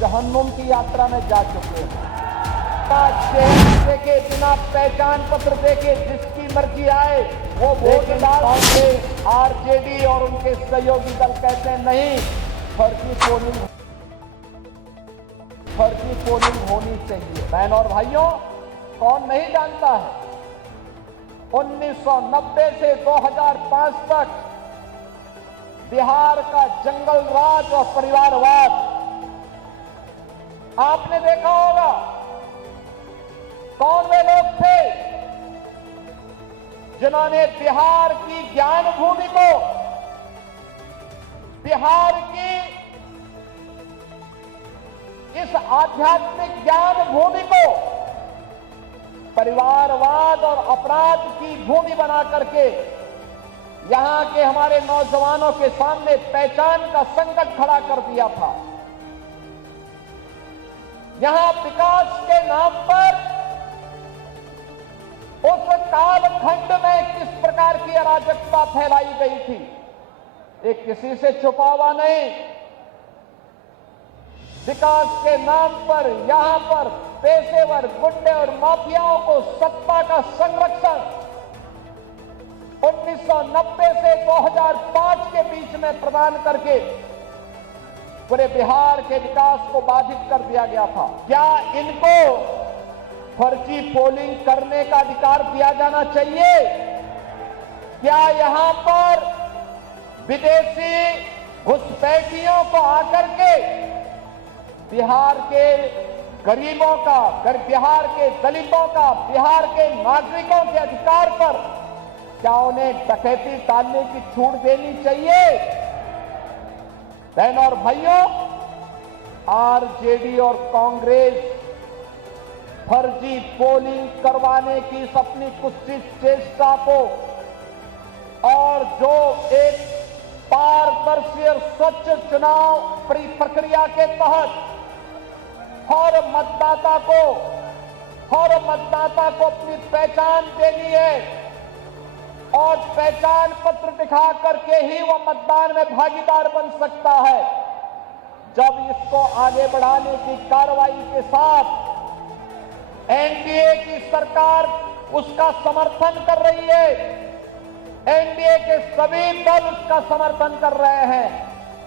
जहन्नुम की यात्रा में जा चुके हैं। चेहरा देके, बिना पहचान पत्र देके जिसकी मर्जी आए वो वोट डालेंगे। आरजेडी और उनके सहयोगी दल कहते हैं नहीं, फर्जी पोलिंग होनी चाहिए। बहन और भाइयों, कौन नहीं जानता है 1990 से 2005 तक बिहार का जंगल राज और परिवारवाद आपने देखा होगा। कौन वे लोग थे जिन्होंने बिहार की ज्ञान भूमि को, बिहार की इस आध्यात्मिक ज्ञान भूमि को परिवारवाद और अपराध की भूमि बना करके यहां के हमारे नौजवानों के सामने पहचान का संकट खड़ा कर दिया था। यहां विकास के नाम पर उस कालखंड में किस प्रकार की अराजकता फैलाई गई थी, एक किसी से छुपा हुआ नहीं। विकास के नाम पर यहां पर पेशेवर गुंडे और माफियाओं को सत्ता का संरक्षण 1990 से 2005 के बीच में प्रदान करके पूरे बिहार के विकास को बाधित कर दिया गया था। क्या इनको फर्जी पोलिंग करने का अधिकार दिया जाना चाहिए? क्या यहां पर विदेशी घुसपैठियों को आकर के बिहार के गरीबों का, बिहार के दलितों का, बिहार के नागरिकों के अधिकार पर क्या उन्हें डकैती डालने की छूट देनी चाहिए? बहनों और भाइयों, आरजेडी और कांग्रेस फर्जी पोलिंग करवाने की इस अपनी कुत्सित चेष्टा को और जो एक पारदर्शी और स्वच्छ चुनाव प्रक्रिया के तहत हर मतदाता को अपनी पहचान देनी है और पहचान पत्र दिखा करके ही वह मतदान में भागीदार बन सकता है। जब इसको आगे बढ़ाने की कार्रवाई के साथ एनडीए की सरकार उसका समर्थन कर रही है, एनडीए के सभी दल उसका समर्थन कर रहे हैं,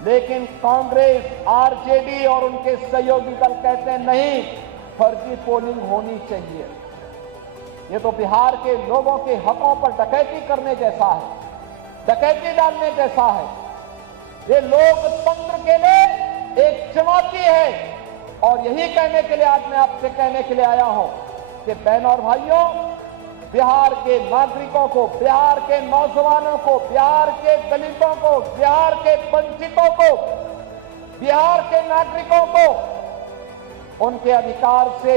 लेकिन कांग्रेस, आरजेडी और उनके सहयोगी दल कहते हैं नहीं, फर्जी पोलिंग होनी चाहिए। ये तो बिहार के लोगों के हकों पर डकैती करने जैसा है, डकैती डालने जैसा है। ये लोकतंत्र के लिए एक चुनौती है और यही कहने के लिए आज मैं आपसे कहने के लिए आया हूं कि बहनों और भाइयों, बिहार के नागरिकों को, बिहार के नौजवानों को, बिहार के दलितों को, बिहार के वंचितों को, बिहार के नागरिकों को उनके अधिकार से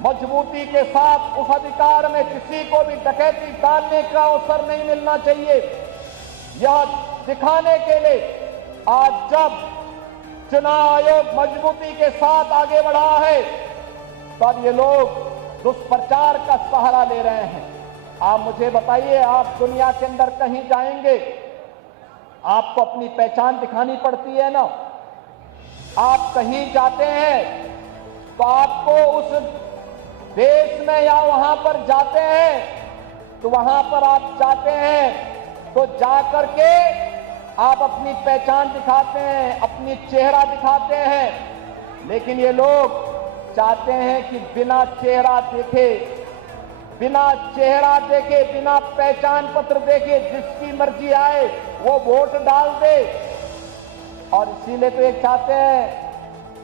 मजबूती के साथ, उस अधिकार में किसी को भी डकैती डालने का अवसर नहीं मिलना चाहिए। यह दिखाने के लिए आज जब चुनाव आयोग मजबूती के साथ आगे बढ़ा है तब ये लोग दुष्प्रचार का सहारा ले रहे हैं। आप मुझे बताइए, आप दुनिया के अंदर कहीं जाएंगे, आपको अपनी पहचान दिखानी पड़ती है ना। आप कहीं जाते हैं तो आपको उस देश में या वहां पर जाते हैं तो वहां पर आप जाते हैं तो जाकर के आप अपनी पहचान दिखाते हैं, अपनी चेहरा दिखाते हैं। लेकिन ये लोग चाहते हैं कि बिना चेहरा देखे, बिना पहचान पत्र देखे जिसकी मर्जी आए वो वोट डाल दे। और इसीलिए तो ये चाहते हैं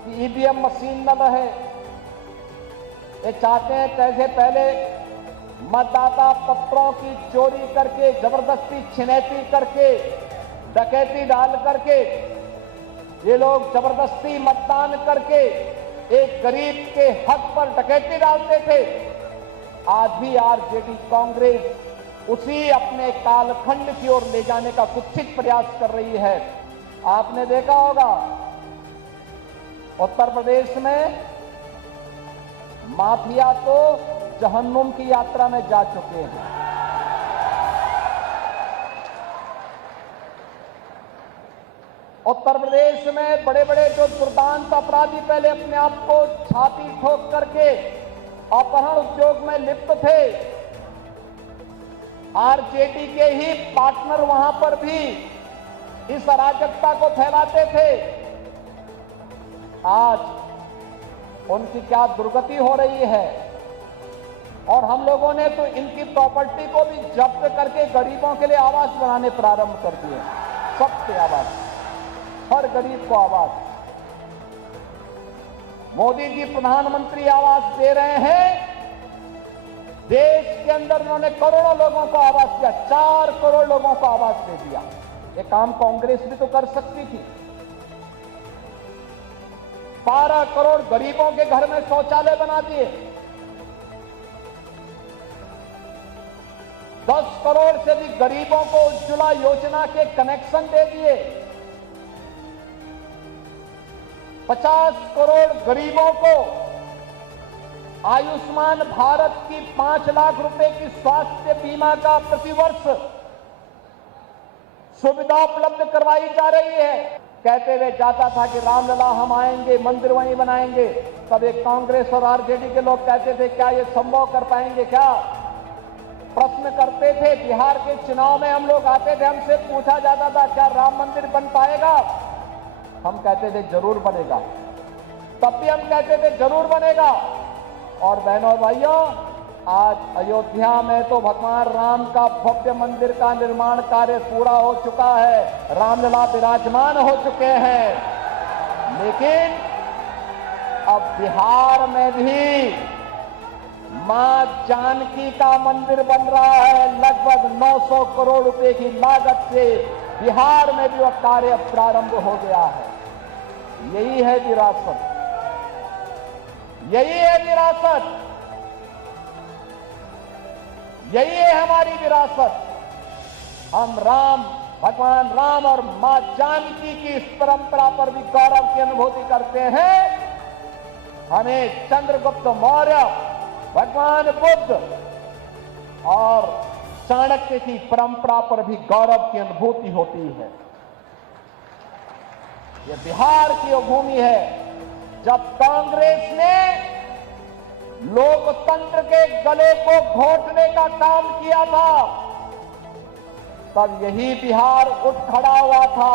कि ईवीएम मशीन न रहे। ये चाहते हैं कैसे पहले मतदाता पत्रों की चोरी करके, जबरदस्ती छिनैती करके, डकैती डाल करके ये लोग जबरदस्ती मतदान करके एक गरीब के हक पर डकैती डालते थे। आज भी आरजेडी कांग्रेस उसी अपने कालखंड की ओर ले जाने का कुत्सित प्रयास कर रही है। आपने देखा होगा उत्तर प्रदेश में माफिया तो जहन्नुम की यात्रा में जा चुके हैं। उत्तर प्रदेश में बड़े बड़े जो दुर्दांत अपराधी पहले अपने आप को छाती ठोक करके अपहरण उद्योग में लिप्त थे, आरजेडी के ही पार्टनर वहां पर भी इस अराजकता को फैलाते थे। आज उनकी क्या दुर्गति हो रही है। और हम लोगों ने तो इनकी प्रॉपर्टी को भी जब्त करके गरीबों के लिए आवास बनाने प्रारंभ कर दिए। सबके आवास, हर गरीब को आवास। मोदी जी प्रधानमंत्री आवास दे रहे हैं। देश के अंदर उन्होंने करोड़ों लोगों को आवास दिया, 4 करोड़ लोगों को आवास दे दिया। ये काम कांग्रेस भी तो कर सकती थी। 12 करोड़ गरीबों के घर में शौचालय बना दिए, 10 करोड़ से भी गरीबों को उज्ज्वला योजना के कनेक्शन दे दिए, 50 करोड़ गरीबों को आयुष्मान भारत की 5 लाख रुपए की स्वास्थ्य बीमा का प्रतिवर्ष सुविधा उपलब्ध करवाई जा रही है। कहते हुए जाता था कि रामलला हम आएंगे, मंदिर वहीं बनाएंगे। तब एक कांग्रेस और आरजेडी के लोग कहते थे क्या ये संभव कर पाएंगे क्या। प्रश्न करते थे, बिहार के चुनाव में हम लोग आते थे, हमसे पूछा जाता था क्या राम मंदिर बन पाएगा। हम कहते थे जरूर बनेगा, तब भी हम कहते थे जरूर बनेगा। और बहनों और भाइयों, आज अयोध्या में तो भगवान राम का भव्य मंदिर का निर्माण कार्य पूरा हो चुका है, रामलला विराजमान हो चुके हैं। लेकिन अब बिहार में भी मां जानकी का मंदिर बन रहा है। लगभग 900 करोड़ रुपए की लागत से बिहार में भी वह कार्य प्रारंभ हो गया है। यही है विरासत, यही है विरासत, यही है हमारी विरासत। हम भगवान राम और मां जानकी की इस परंपरा पर भी गौरव की अनुभूति करते हैं। हमें चंद्रगुप्त मौर्य, भगवान बुद्ध और चाणक्य की परंपरा पर भी गौरव की अनुभूति होती है। यह बिहार की वो भूमि है जब कांग्रेस ने लोकतंत्र के गले को घोटने का काम किया था, तब यही बिहार उठ खड़ा हुआ था।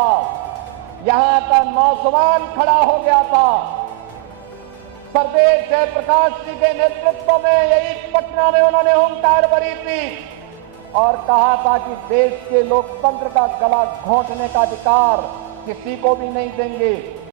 यहां का नौजवान खड़ा हो गया था। सरदेव जयप्रकाश जी के नेतृत्व में यही पटना में उन्होंने हुंकार भरी थी और कहा था कि देश के लोकतंत्र का गला घोंटने का अधिकार किसी को भी नहीं देंगे।